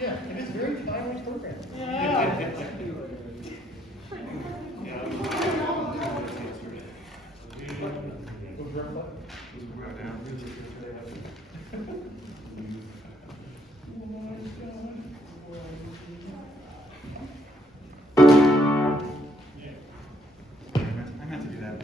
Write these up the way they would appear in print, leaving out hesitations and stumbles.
Yeah, it is very timely program. Yeah. Was Brahms up? I meant to do that.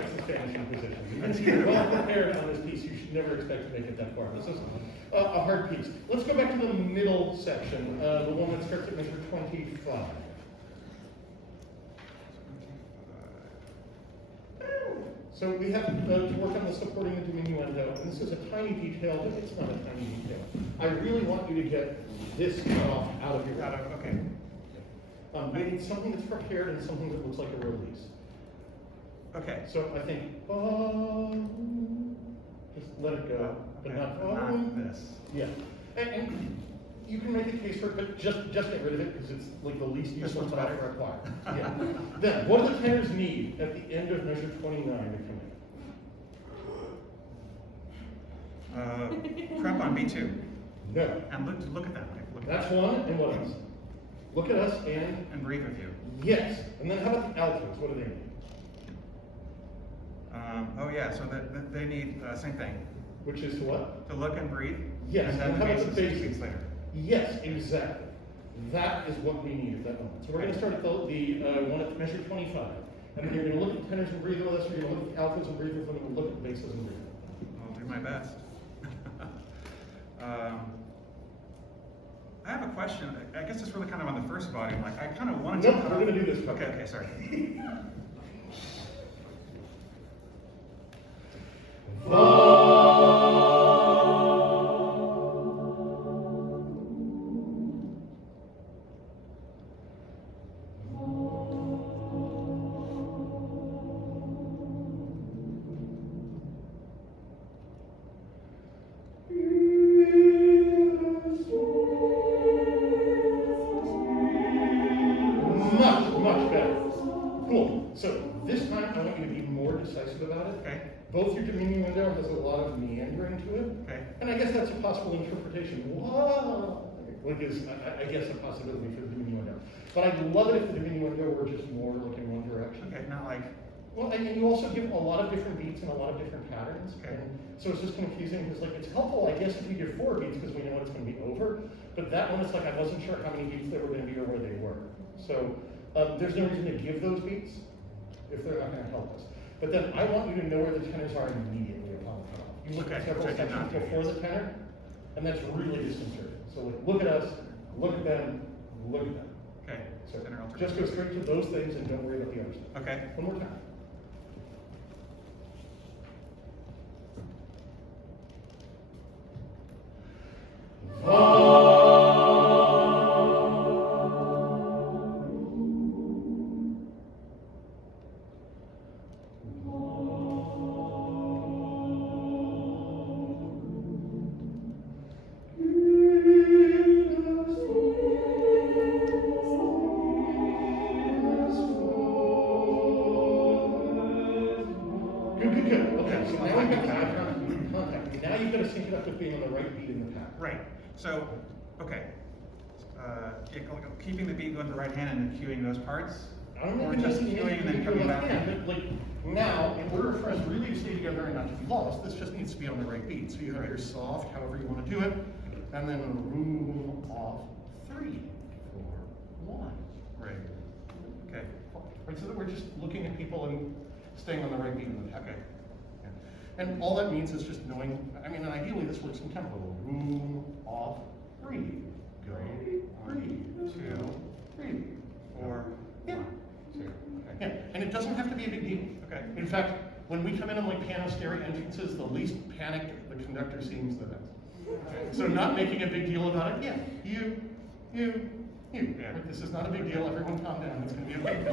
expect sustained positions. Even if you're well prepared on this piece, you should never expect to make it that far. This is a hard piece. Let's go back to the middle section, the one that starts at measure 25. So we have to work on the supporting the diminuendo, and this is a tiny detail, but it's not a tiny detail. I really want you to get this cut off out of your head. Okay. We need something that's prepared and something that looks like a release. Okay. So I think, just let it go, but Okay. not this. Yeah, and you can make a case for it, but just get rid of it because it's like the least useful to ever acquire. Yeah. Then, what do the tenors need at the end of measure 29 to come in? Crap on B2. No. And look at that. Look That's at that. one, and what else? Look at us and breathe with you. yes. And then how about the altos? What do they need? Oh yeah, so they need same thing. Which is to what? To look and breathe. Yes. And then And how about the bases bases? later. Yes, exactly. That is what we need at that moment. So we're going to start at the one at measure 25. And then you're going to look at tenors and breathe with us, you're going to look at altos and breathe with them, and we'll look at basses and breathe. I'll do my best. I have a question. I guess it's really kind of on the first volume. Like I kind of wanted to. Nope, we're going to do this. Okay, sorry. Much better. Cool. So this time I want you to be more decisive about it. Okay. Both your diminuendo has a lot of meandering to it. Okay. And I guess that's a possible interpretation. Whoa! Like is, I guess, a possibility for the diminuendo. But I'd love it if the diminuendo were just more like in one direction. Okay, not like. Well, and you also give a lot of different beats and a lot of different patterns. Okay. And so it's just confusing because like it's helpful, I guess, if you give 4 beats because we know it's going to be over. But that one, it's like I wasn't sure how many beats there were going to be or where they were. So there's no reason to give those beats if they're not going to help us. But then I want you to know where the tenors are immediately upon the cutoff. You look at several sections before the tenor, and that's really disconcerting. So like, look at us, look at them, look at them. Okay. So Tenor alternate. just go straight to those things and don't worry about the other stuff. Okay. One more time. Good. Okay, so now we've got the background contact. Now you've got to sync it up with being on the right beat in the pattern. Right. So, okay. Keeping the beat going to the right hand and then cueing those parts. I don't know Or if just it's cueing and then coming back. but like now, in order for us really to stay together and not to be lost, this just needs to be on the right beat. So you have your soft, however you want to do it, and then room off 3, 4, 1. Right. Okay. Right, so that we're just looking at people and staying on the right beat in the pattern. Okay. Yeah. And all that means is just knowing, I mean, and ideally this works in tempo. Room off 3, go 3, 2, 3, 4. Yeah. 2. Okay. Yeah, and it doesn't have to be a big deal. Okay. In fact, when we come in on like piano scary entrances, the least panicked the conductor seems, the best. Okay. So not making a big deal about it. Yeah, you. Yeah. This is not a big deal. Everyone calm down. It's going to be okay.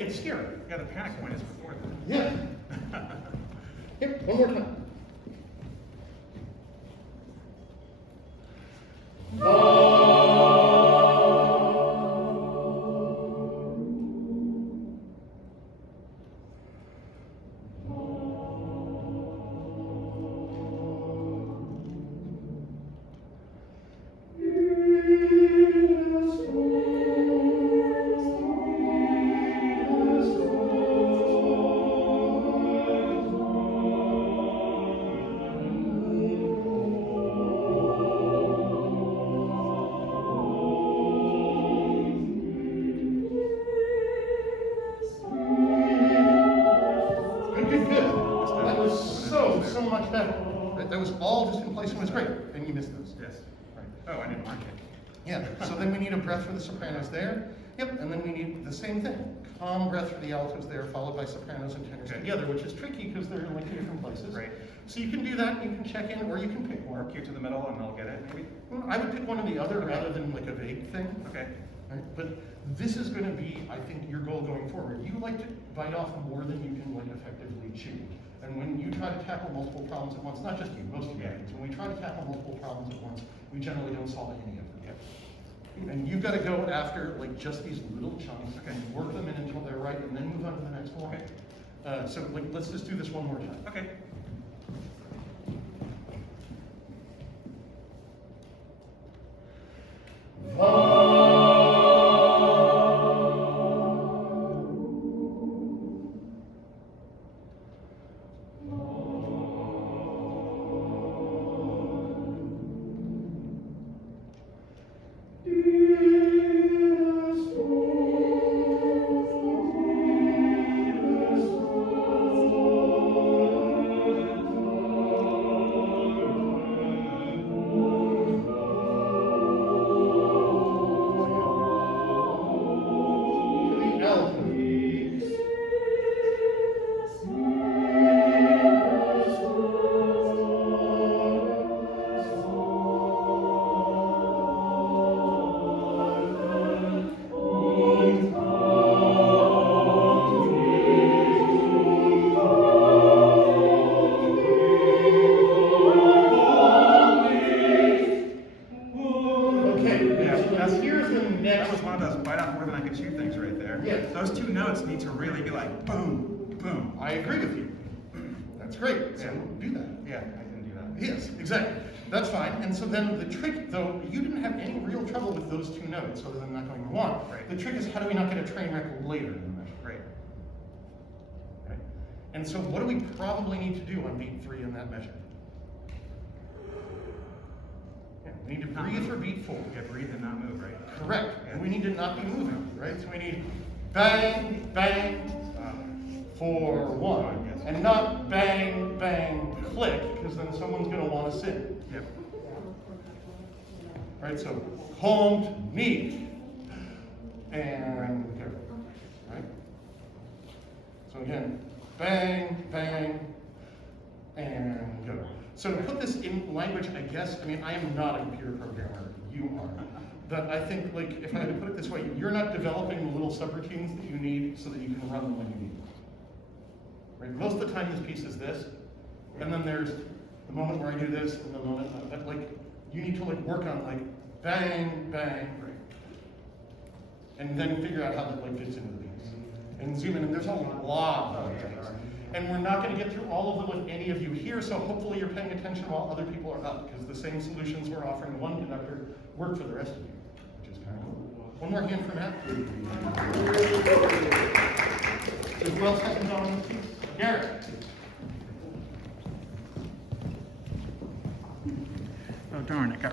It's scary. Yeah, the panic point is before that. Yeah. Yep. One more time. did good. That was so much better. Right? That was all just in place and was great. And you missed those. Yes. Right. Oh, I didn't mark it. Yeah, so then we need a breath for the sopranos there. Yep, and then we need the same thing. Calm breath for the altos there, followed by sopranos and tenors together, which is tricky because they're in like two different places. Right. So you can do that, you can check in, or you can pick one. Or cue to the middle and I'll get it, maybe? Well, I would pick one or the other rather than like a vague thing. Okay. Right? But this is going to be, I think, your goal going forward. You like to bite off more than you can like effectively chew. And when you try to tackle multiple problems at once, not just you, most of you, when we try to tackle multiple problems at once, we generally don't solve any of them. And you've got to go after like just these little chunks and work them in until they're right, and then move on to the next one. Okay. So like, let's just do this one more time. Okay. That was one of those bite off more than I could chew things right there. Yeah. Those two notes need to really be like boom, boom. I agree with you. That's great. So do that. Yeah, I didn't do that. Yes, exactly. That's fine. And so then the trick, though, you didn't have any real trouble with those two notes other than not going to one. Right. The trick is how do we not get a train wreck later in the measure? Right. Right. And so what do we probably need to do on beat 3 in that measure? Yeah, we need to breathe for beat 4. Yeah, breathe and not move, right? Correct. Yeah. And we need to not be moving, right? So we need bang, bang, for 1. Yes. And not bang, bang, click, because then someone's going to want to sing. Yep. Right, so kommt nicht, and go, right? So again, bang, bang, and go. So to put this in language, I guess, I mean, I am not a computer programmer, you are. But I think, like, if I had to put it this way, you're not developing the little subroutines that you need so that you can run them when you need them. Right? Most of the time, this piece is this, and then there's the moment where I do this, and the moment that, like, you need to like work on like bang, bang, right? And then figure out how that like fits into the piece. And zoom in, and there's a lot of things. And we're not going to get through all of them with any of you here, so hopefully you're paying attention while other people are up, because the same solutions we're offering one conductor work for the rest of you, which is kind of cool. One more hand for Matt. So who else hasn't gone on this piece? Garrett. Oh darn, it got